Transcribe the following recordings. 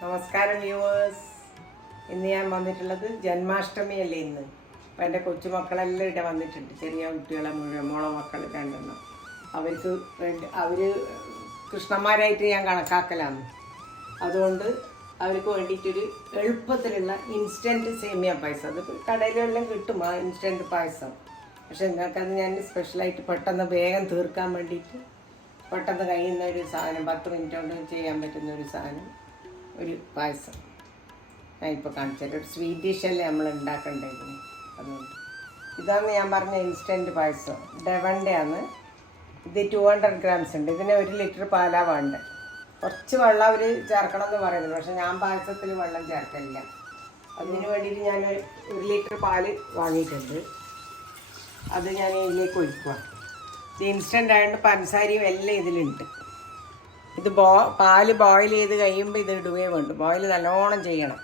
നമസ്കാരം വ്യൂവേഴ്സ്. ഇന്ന് ഞാൻ വന്നിട്ടുള്ളത് ജന്മാഷ്ടമിയല്ലേ ഇന്ന്. അപ്പം എൻ്റെ കൊച്ചുമക്കളെല്ലാം ഇവിടെ വന്നിട്ടുണ്ട്. ചെറിയ കുട്ടികളെ മുഴുവൻ മോളെ മക്കൾ രണ്ടെണ്ണം. അവർ കൃഷ്ണന്മാരായിട്ട് ഞാൻ കണക്കാക്കലാണ്. അതുകൊണ്ട് അവർക്ക് വേണ്ടിയിട്ടൊരു എളുപ്പത്തിലുള്ള ഇൻസ്റ്റൻറ്റ് സേമിയ പായസം, അത് കടയിലെല്ലാം കിട്ടും ആ ഇൻസ്റ്റൻറ്റ് പായസം. പക്ഷെ നിങ്ങൾക്കത് ഞാൻ സ്പെഷ്യലായിട്ട് പെട്ടെന്ന് വേഗം തീർക്കാൻ വേണ്ടിയിട്ട് പെട്ടെന്ന് കഴിയുന്ന ഒരു സാധനം, 10 മിനിറ്റ് കൊണ്ട് ചെയ്യാൻ പറ്റുന്ന ഒരു സാധനം, ഒരു പായസം ഞാൻ ഇപ്പോൾ കാണിച്ചത്. ഒരു സ്വീറ്റ് ഡിഷല്ലേ നമ്മൾ ഉണ്ടാക്കേണ്ടത്. അതുകൊണ്ട് ഇതാണ് ഞാൻ പറഞ്ഞ ഇൻസ്റ്റൻറ്റ് പായസം. ഡെവൻ്റെ ആണ് ഇത്. 200 grams ഉണ്ട്. ഇതിന് 1 ലിറ്റർ പാലാ വേണ്ടത്. കുറച്ച് വെള്ളം അവർ ചേർക്കണം എന്ന് പറയുന്നത്, പക്ഷെ ഞാൻ പായസത്തിൽ വെള്ളം ചേർക്കില്ല. അതിന് വേണ്ടിയിട്ട് ഞാൻ 1 ലിറ്റർ പാല് വാങ്ങിയിട്ടുണ്ട്. അത് ഞാൻ ഇതിലേക്ക് ഒഴിക്കുക. ഇത് ഇൻസ്റ്റൻ്റ് ആയതുകൊണ്ട് പഞ്ചസാരയും എല്ലാം ഇതിലുണ്ട്. ഇത് പാല് ബോയിൽ ചെയ്ത് കഴിയുമ്പോൾ ഇത് ഇടുകയും വേണ്ട. ബോയിൽ നല്ലോണം ചെയ്യണം.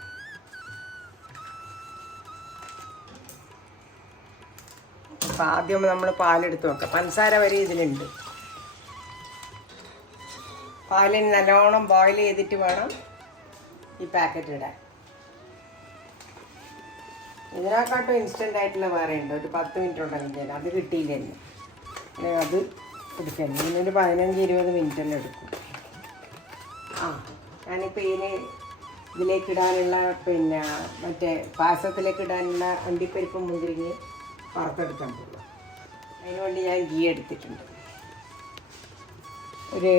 അപ്പം ആദ്യം നമ്മൾ പാലെടുത്ത് വെക്കാം. പഞ്ചസാര വരെ ഇതിലുണ്ട്. പാലിന് നല്ലോണം ബോയിൽ ചെയ്തിട്ട് വേണം ഈ പാക്കറ്റ് ഇടാൻ. ഇതിനെക്കാട്ടും ഇൻസ്റ്റൻ്റ് ആയിട്ടുള്ള വേറെ ഉണ്ട്. ഒരു 10 മിനിറ്റ് ഉണ്ടെങ്കിൽ അത് കിട്ടിയില്ലെന്ന് അത് എടുക്കണം. ഇതിനൊരു 15-20 മിനിറ്റെല്ലാം എടുക്കും. ഞാനിപ്പോൾ ഇതിലേക്ക് ഇടാനുള്ള മറ്റേ പായസത്തിലേക്ക് ഇടാനുള്ള അണ്ടിപ്പരിപ്പും മുന്തിരിങ്ങ വറുത്തെടുക്കാൻ പോകുക. അതിനുവേണ്ടി ഞാൻ ഗീ എടുത്തിട്ടുണ്ട്. ഒരു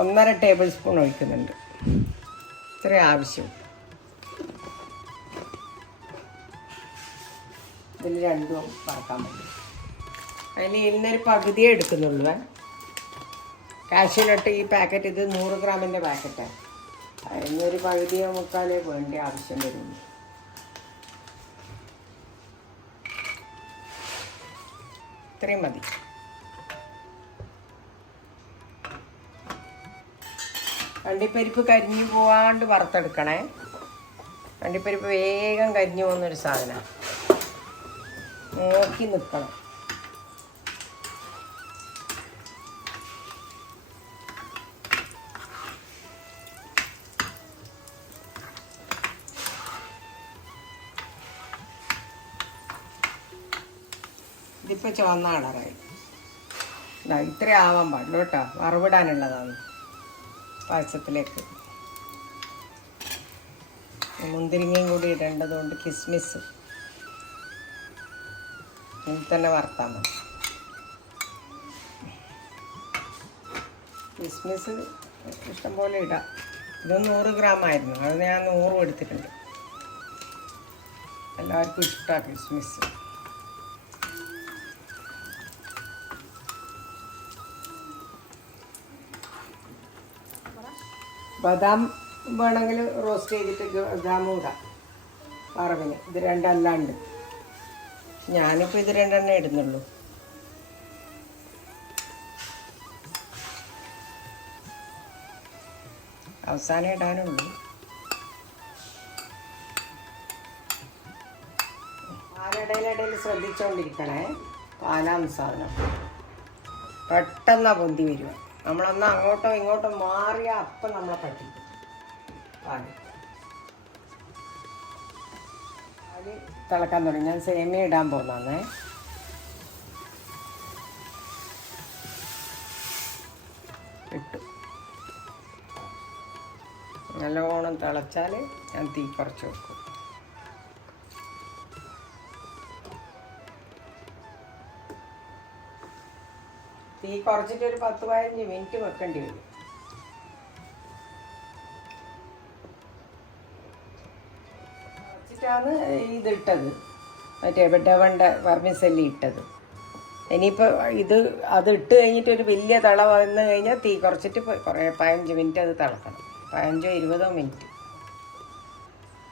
1.5 ടേബിൾ സ്പൂൺ ഒഴിക്കുന്നുണ്ട്. ഇത്രയും ആവശ്യം. ഇതിൽ രണ്ടും വറക്കാൻ പറ്റും. അതിൽ ഇന്നൊരു പകുതിയേ എടുക്കുന്നുള്ളൂ. കാഷ്യൂനട്ട് ഈ പാക്കറ്റ്, ഇത് 100 ഗ്രാമിൻ്റെ പാക്കറ്റാണ്. അതിനൊരു പകുതിയോ മുക്കാലേ വേണ്ട ആവശ്യം വരുന്നു. ഇത്രയും മതി. അണ്ടിപ്പരിപ്പ് കരിഞ്ഞു പോവാണ്ട് വറുത്തെടുക്കണേ. അണ്ടിപ്പരിപ്പ് വേഗം കരിഞ്ഞു പോകുന്നൊരു സാധനമാണ്. നോക്കി നിൽക്കണം. ഇതിപ്പോൾ ചുവന്ന കളറായി. ഇത്ര ആവാൻ പാടില്ല കേട്ടോ. വറവിടാനുള്ളതാണ് പായസത്തിലേക്ക്. മുന്തിരിങ്ങയും കൂടി ഇടേണ്ടതുകൊണ്ട് കിസ്മിസ് ഇതിൽ തന്നെ വറുത്താൽ മതി. കിസ്മിസ് ഇഷ്ടംപോലെ ഇടാം. ഇത് 100 ഗ്രാമായിരുന്നു. അത് ഞാൻ 100 എടുത്തിട്ടുണ്ട്. എല്ലാവർക്കും ഇഷ്ടമാണ് കിസ്മിസ്. ബദാം വേണമെങ്കിൽ റോസ്റ്റ് ചെയ്തിട്ട് ബദാമും ഇടാം വറവിന്. ഇത് രണ്ടല്ലാണ്ട് ഞാനിപ്പോൾ ഇത് 2 ഇടുന്നുള്ളൂ. അവസാനം ഇടാനുള്ളൂ. പാലിടയിലിടയിൽ ശ്രദ്ധിച്ചുകൊണ്ടിരിക്കണേ. പാലാന്ന് സാധനം പെട്ടെന്നാണ് പൊന്തി വരിക. നമ്മളൊന്ന് അങ്ങോട്ടോ ഇങ്ങോട്ടോ മാറിയാൽ അപ്പം നമ്മളെ പറ്റിക്കും. പാല് തിളക്കാൻ തുടങ്ങി. ഞാൻ സേമിയ ഇടാൻ പോകുന്നേ. ഇട്ടു. നല്ലോണം തിളച്ചാൽ ഞാൻ തീ കുറച്ച് വെക്കും. തീ കുറച്ചിട്ട് ഒരു 10-15 മിനിറ്റ് വെക്കേണ്ടി വരും. കുറച്ചിട്ടാണ് ഇതിട്ടത്, മറ്റേ ഡെവൻ്റെ വർമിസെല്ലി ഇട്ടത്. ഇനിയിപ്പോൾ അത് ഇട്ട് കഴിഞ്ഞിട്ട് ഒരു വലിയ തിള വന്നു കഴിഞ്ഞാൽ തീ കുറച്ചിട്ട് കുറേ 15 മിനിറ്റ് അത് തിളക്കണം. 15-20 മിനിറ്റ്.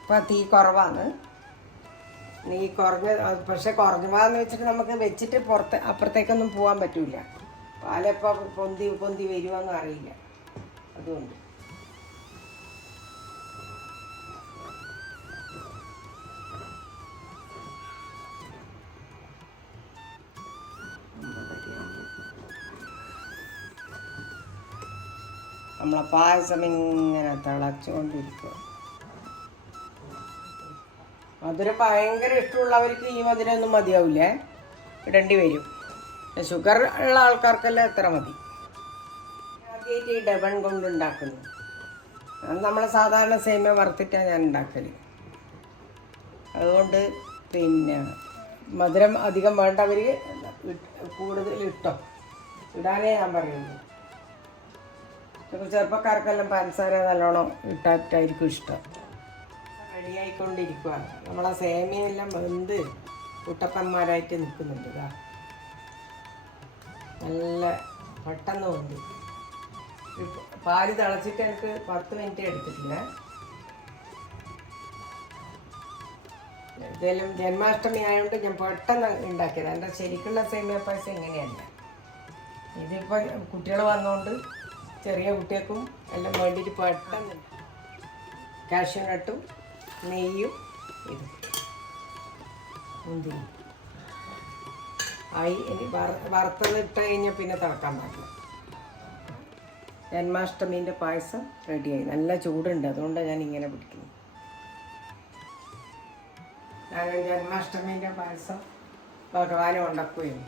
അപ്പോൾ തീ കുറവാണ്. പക്ഷെ കുറഞ്ഞതാന്ന് വെച്ചിട്ട് നമുക്ക് വെച്ചിട്ട് അപ്പുറത്തേക്കൊന്നും പോകാൻ പറ്റില്ല. പാലെപ്പോൾ പൊന്തി വരുവാന്നും അറിയില്ല. അതുകൊണ്ട് നമ്മളെ പായസം ഇങ്ങനെ തിളച്ചുകൊണ്ടിരിക്കുക. മധുരം ഭയങ്കര ഇഷ്ടമുള്ളവർക്ക് ഈ മധുരം ഒന്നും മതിയാവില്ലേ, ഇടേണ്ടി വരും. ഷുഗർ ഉള്ള ആൾക്കാർക്കെല്ലാം എത്ര മതി. ആദ്യമായിട്ട് ഈ ഡബൺ കൊണ്ട് ഉണ്ടാക്കുന്നു. അത് നമ്മളെ സാധാരണ സേമിയ വറുത്തിട്ടാണ് ഞാൻ ഉണ്ടാക്കൽ. അതുകൊണ്ട് പിന്നെ മധുരം അധികം വേണ്ടവർ കൂടുതൽ ഇട്ടോ, ഇടാനേ ഞാൻ പറയുള്ളൂ. ചെറുപ്പക്കാർക്കെല്ലാം പഞ്ചസാര നല്ലോണം ഇട്ടായിരിക്കും ഇഷ്ടം. റെഡിയായിക്കൊണ്ടിരിക്കുക. നമ്മളെ സേമിയെല്ലാം വെന്ത് കുട്ടപ്പന്മാരായിട്ട് നിൽക്കുന്നുണ്ട്. ഇതാ നല്ല പെട്ടെന്ന് വെന്ത്. പാല് തിളച്ചിട്ട് എനിക്ക് 10 മിനിറ്റ് എടുത്തിട്ടില്ല. ഇതെല്ലാം ജന്മാഷ്ടമി ആയതുകൊണ്ട് ഞാൻ പെട്ടെന്ന് ഉണ്ടാക്കിയത്. എൻ്റെ ശരിക്കുള്ള സേമിയ പായസം ഇങ്ങനെയല്ല. ഇതിപ്പോൾ കുട്ടികൾ വന്നുകൊണ്ട് ചെറിയ കുട്ടികൾക്കും എല്ലാം വേണ്ടിയിട്ട് പെട്ടെന്ന് കാഷ്യൂ നട്ടും നെയ്യും ഇത് മുന്തിരി ആയി. ഇനി വറുത്തത് ഇട്ട് കഴിഞ്ഞാൽ പിന്നെ തിളക്കാൻ പാടില്ല. ജന്മാഷ്ടമീൻ്റെ പായസം റെഡിയായി. നല്ല ചൂടുണ്ട്, അതുകൊണ്ടാണ് ഞാൻ ഇങ്ങനെ പിടിക്കുന്നത്. ഞാൻ ജന്മാഷ്ടമീൻ്റെ പായസം ഭഗവാനെ ഉണ്ടാക്കുകയും